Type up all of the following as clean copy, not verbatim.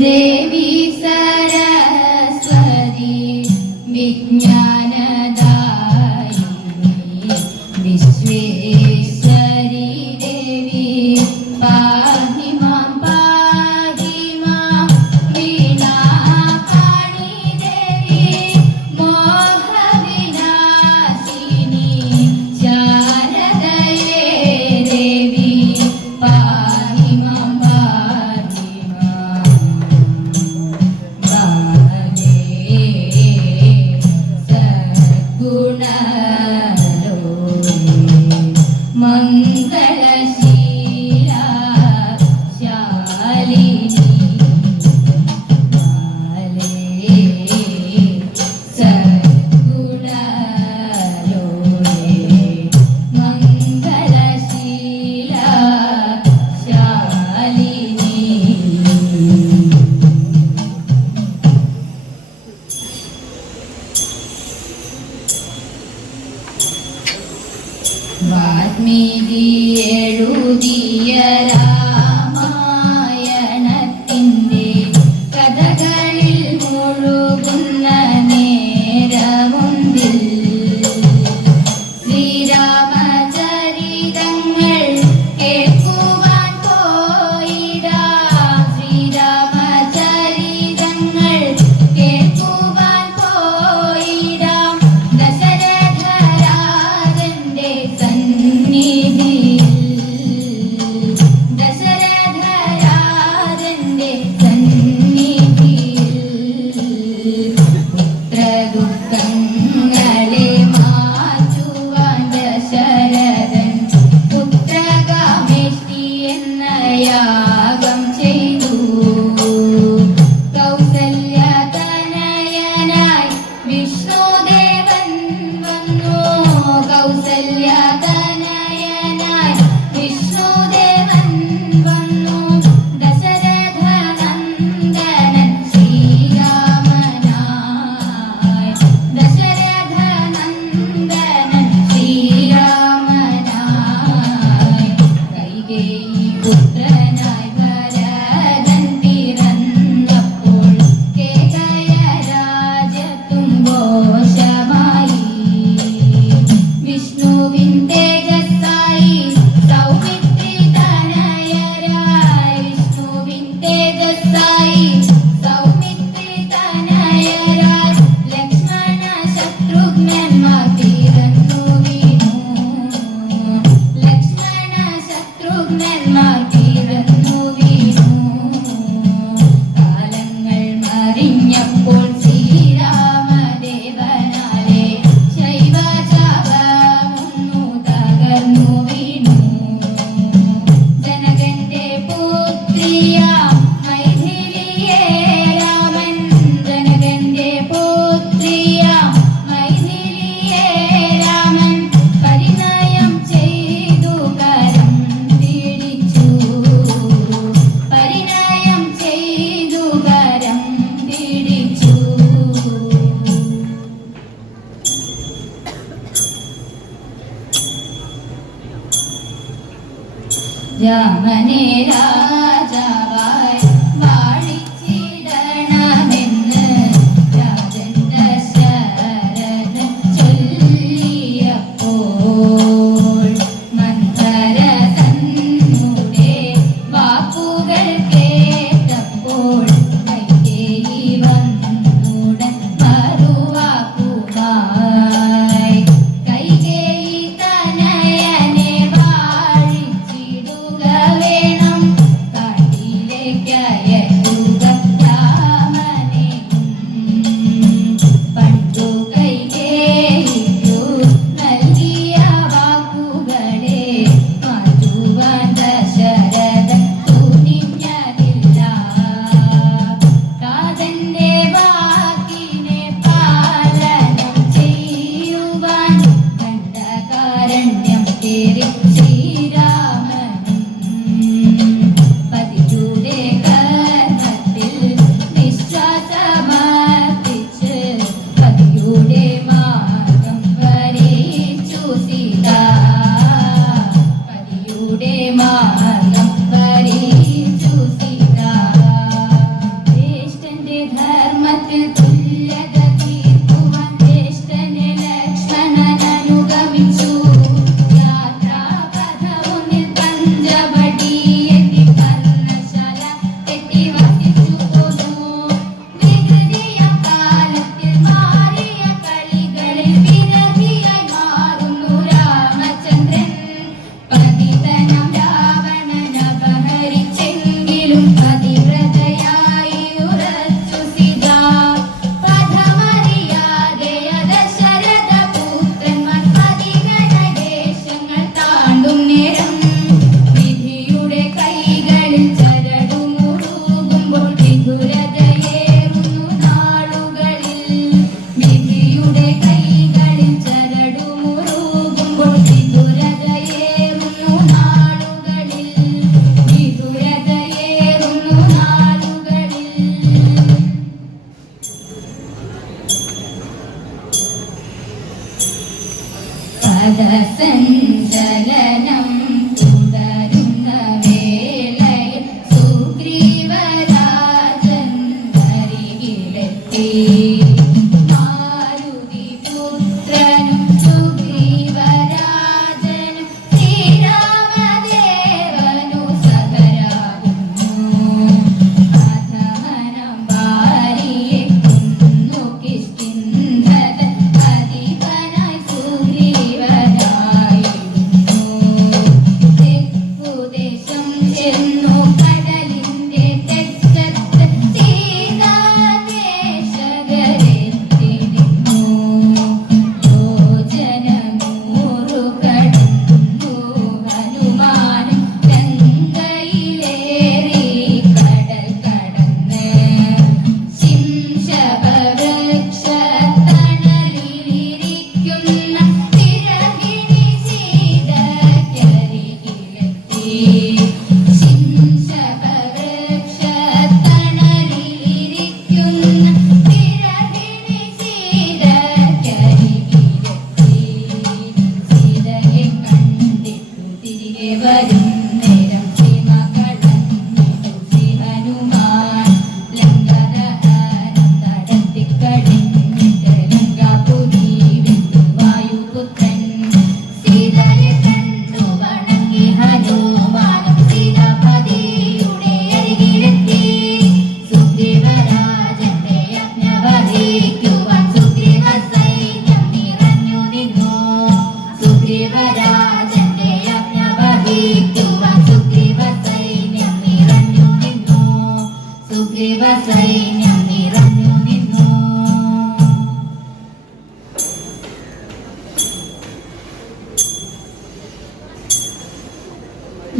देवी सरस्वती विज्ञानदायिनी विश्वेश्वरी देवी पाहि मां वीणापाणि देवी मोहविनाशिनी शारदये देवी पाहि मां വാൽമീകി എഴുതിയ രാമായണത്തിൻ്റെ കഥകളിൽ മുഴുകുന്ന നേരമുണ്ടിൽ ശ്രീരാമചരിതങ്ങൾ കേൾക്കുവാൻ പോയിടാം. ശ്രീരാമചരിതങ്ങൾ കേൾക്കുവാൻ പോയിടാം. ദശരഥരാജന്റെ ദശരഥരാജന്റെ സന്നിധിയിൽ പുത്രദുഃഖങ്ങളെ മാറ്റുവാൻ ദശരഥൻ പുത്രകാമേഷ്ടി എന്ന യാഗം ചെയ്തു. കൗസല്യതനയനായി വിഷ്ണുദേവൻ വന്നു. കൗസല്യതനയനായി വിഷ്ണുദേവൻ വന്നു. ദശരഥനന്ദനൻ ശ്രീരാമനായി. ദശരഥനന്ദനൻ ശ്രീരാമനായി. കൈകേയി പുത്രനായി ഭരതൻ പിറന്നപ്പോൾ കേകയരാജ്യത്തും ഘോഷമായി. വിഷ്ണുവിൻ തേജസ്സായി സൗമിത്രി തനയരായി. വിഷ്ണുവിൻ തേജസ്സായി സൗമിത്രി തനയരായി. ലക്ഷ്മണ ശത്രുഘ്നന്മാർ പിറന്നു വീണു. ലക്ഷ്മണ ശത്രുഘ്നന്മാർ പിറന്നു വീണു. കാലങ്ങൾ മറിഞ്ഞപ്പോൾ ശ്രീരാമദേവനാലെ ശൈവചാപമൊന്നു തകർന്നു വീണു. ജനകന്റെ പുത്രിയാം മൈഥിലിയെ രാമൻ. ജനകന്റെ പുത്രിയാം മൈഥിലിയെ രാമൻ പരിണയം ചെയ്തു കരം പിടിച്ചു. പരിണയം ചെയ്തു കരം പിടിച്ചു. രാമനെ രാജാവായി വാഴിച്ചിടണമെന്ന് രാജൻ രഥസഞ്ചലനം തുടരുന്ന വേളയിൽ സുഗ്രീവരാജൻ അരികിലെത്തി. മാരുതിപുത്രനും സുഗ്രീവരാജനും ശ്രീരാമദേവനു സഖരാകുന്നു. അധമനം ഭാര്യയെ കൊന്നു കിഷ്കിന്ധൻ അധിപനായി സുഗ്രീവനായിരുന്നു. തെക്കുദേശം ചെന്നു കടലിന്റെ തെക്കത്ത് സീതാദേശകരെത്തിയിരുന്നു. യോജനനൂറു കടന്നു ഹനുമാനും ലങ്കയിലേറി കടൽ കടന്ന്. ശിംശപവൃക്ഷത്തണലിലിരിക്കുന്ന വിരഹിണി സീതക്കരികിലെത്തി. ശിംശപവൃക്ഷത്തണലിലിരിക്കുന്ന വിരഹിണി സീതക്കരികിലെത്തി. സീതയെ കണ്ടിട്ടു തിരികെ വരും നേരം സീമ കടന്നിട്ടു ശ്രീ ഹനുമാൻ. ലങ്കദഹനം നടത്തിക്കഴിഞ്ഞിട്ട് ലങ്കാപുരി വിട്ടു വായുപുത്രൻ. സീതയെ കണ്ടു വണങ്ങി ഹനുമാനും സീതാപതിയുടെ അരികിലെത്തി. സുഗ്രീവരാജന്റെ യജ്ഞ വഹിക്കുവാൻ സുഗ്രീവ സൈന്യം നിറഞ്ഞു നിന്നു. സുഗ്രീവരാജന്റെ യജ്ഞ വഹിക്കുവാൻ സുഗ്രീവ സൈന്യം നിറഞ്ഞു നിന്നു. സുഗ്രീവ സൈന്യം നിറഞ്ഞു നിന്നു.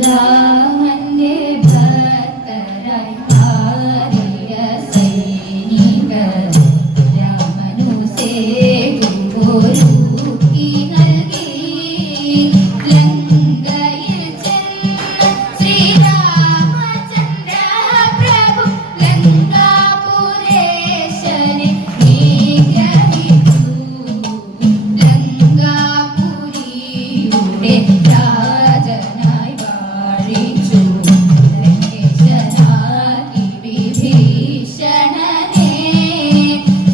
രാമന്റെ ഭക്തരായി മാറിയ സൈനികർ രാമനു സേവിപ്പൊരുക്കി നൽകി. ലങ്കയിൽ ചെന്ന് ശ്രീരാമചന്ദ്ര പ്രഭു ലങ്കാപുരേശനെ നിഗ്രഹിച്ചു. ലങ്കാപുരിയുടെ രാജനായി വാഴിച്ചു. ലങ്കേശനാക്കി വിഭീഷണനെ.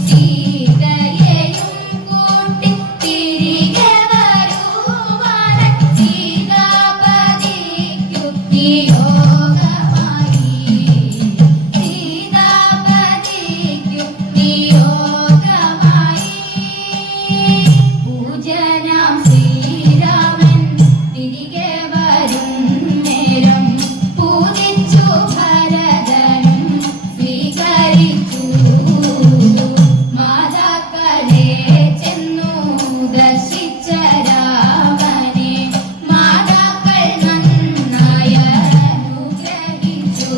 സീതയെയും കൂട്ടി തിരികെ വരുവാനായി സീതാപതിക്കു നിയോഗമായി. സീതാപതിക്കു നിയോഗമായി. പൂജനാം ശ്രീരാമൻ തിരികെ വരും നേരം പൂജിച്ചു ഭരതനും സ്വീകരിച്ചു. മാതാക്കളെ ചെന്നു ദർശിച്ച രാമനെ മാതാക്കൾ നന്നായി അനുഗ്രഹിച്ചു.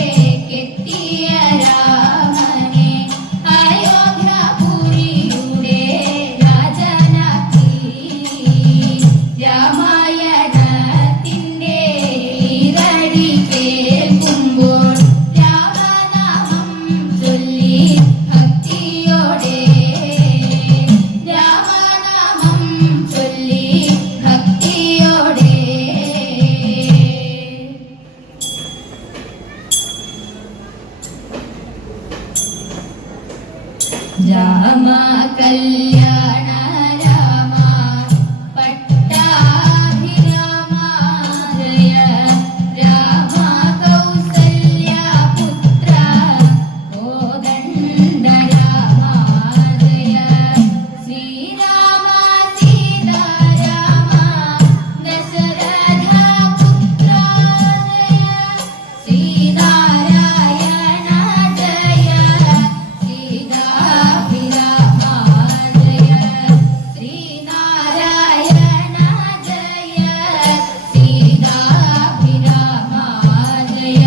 അയോധ്യാപുരിയിലേക്കെത്തിയ രാമനെ അയോധ്യാപുരിയുടെ രാജനാക്കി. രാമായണത്തിന്റെ ഈരടി കേൾക്കുമ്പോൾ രാമനാമം ചൊല്ലി ഭക്തിയോടെ. രാമനാമം ചൊല്ലി ഭക്തിയോടെ. രാമ കല്യാണ രാമ പട്ടാഭിരാമ ജയ. രാമ കൗസല്യപുത്ര കോദണ്ഡ രാമ ജയ. ശ്രീരാമ സീതാരാമ ദശരഥപുത്ര ജയ. ശ്രീനാരായണ ജയ. സീതാഭിരാമ ജയ. ശ്രീനാരായണ ജയ. സീതാഭിരാമ ജയ.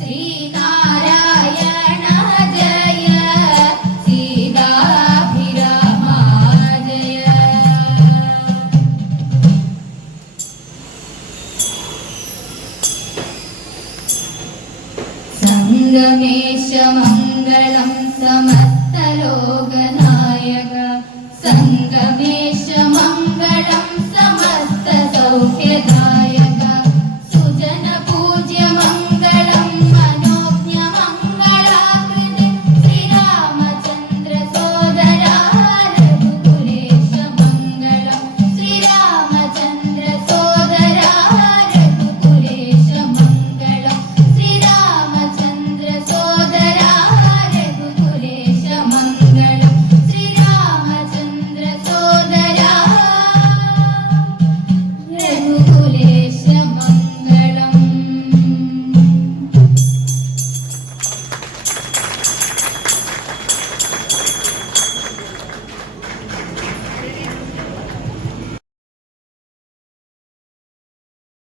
ശ്രീനാരായണ ജയ. സീതാഭിരാമ ജയ. സംഗമേശ മംഗളം സമസ്ത समस्तलोकनायक सङ्गमेश मङ्गलम्